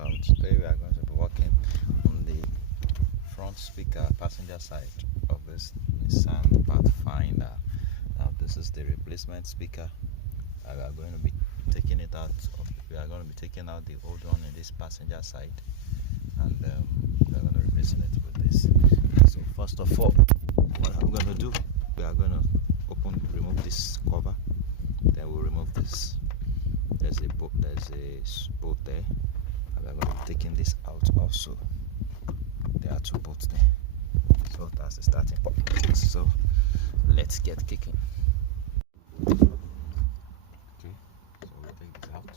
Today we are going to be working on the front speaker passenger side of this Nissan Pathfinder. Now this is the replacement speaker. We are going to be taking it out. We are going to be taking out the old one in this passenger side, and we are going to replace it with this. So first of all, what I'm going to do, we are going to remove this cover. Then we'll remove this. There's a bolt there. We're going to be taking this out also. There are two bolts there, so that's the starting point. So let's get kicking. Okay, so we'll take this out.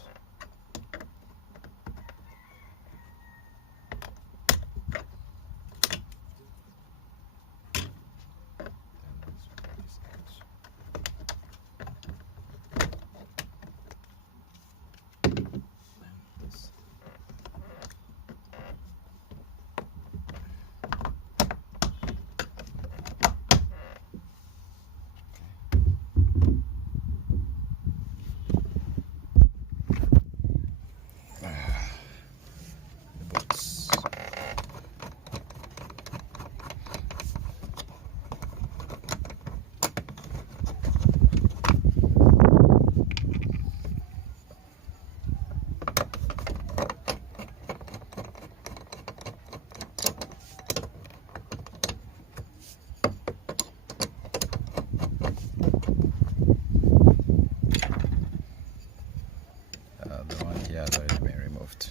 The one here has already been removed.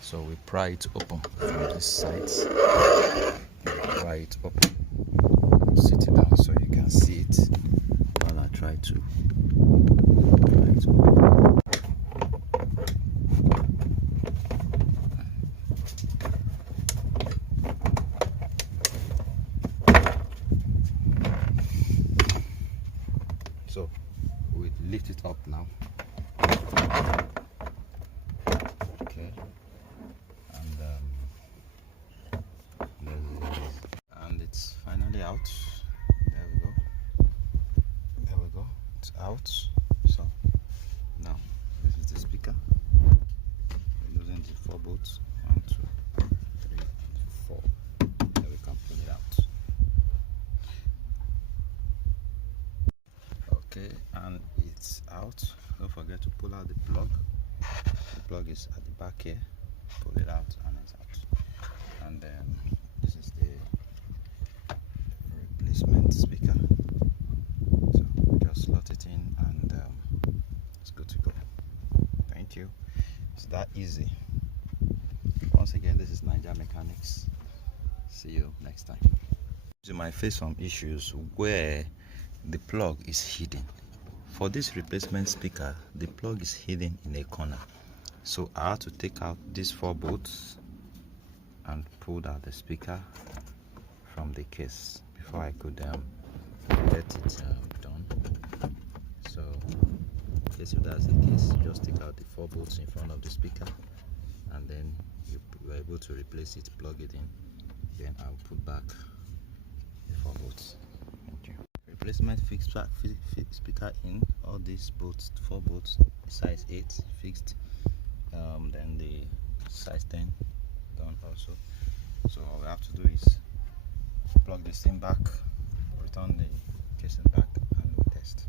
So we pry it open from this side. Pry it open. Sit it down so you can see it while I try to pry it open. So we lift it up now. Okay, and it's finally out. There we go. There we go. It's out. So now this is the speaker. We're using the 4 bolts. 1, 2, 3, 4. Then we can pull it out. Okay, and it's out. Don't forget to pull out the plug. The plug is at the back here. Pull it out and it's out. And then this is the replacement speaker. So just slot it in and it's good to go. Thank you. It's that easy. Once again, this is Niger Mechanics. See you next time. You might face some issues where the plug is hidden. For this replacement speaker, the plug is hidden in a corner. So I had to take out these 4 bolts and pull out the speaker from the case before I could get it done. So in case if that's the case, just take out the 4 bolts in front of the speaker, and then you are able to replace it, plug it in. Then I'll put back the 4 bolts. Thank you. Replacement fixed speaker in. All these bolts, 4 bolts, size 8 fixed. Then the size 10 done also. So all we have to do is plug this thing back, return the casing back, and we test.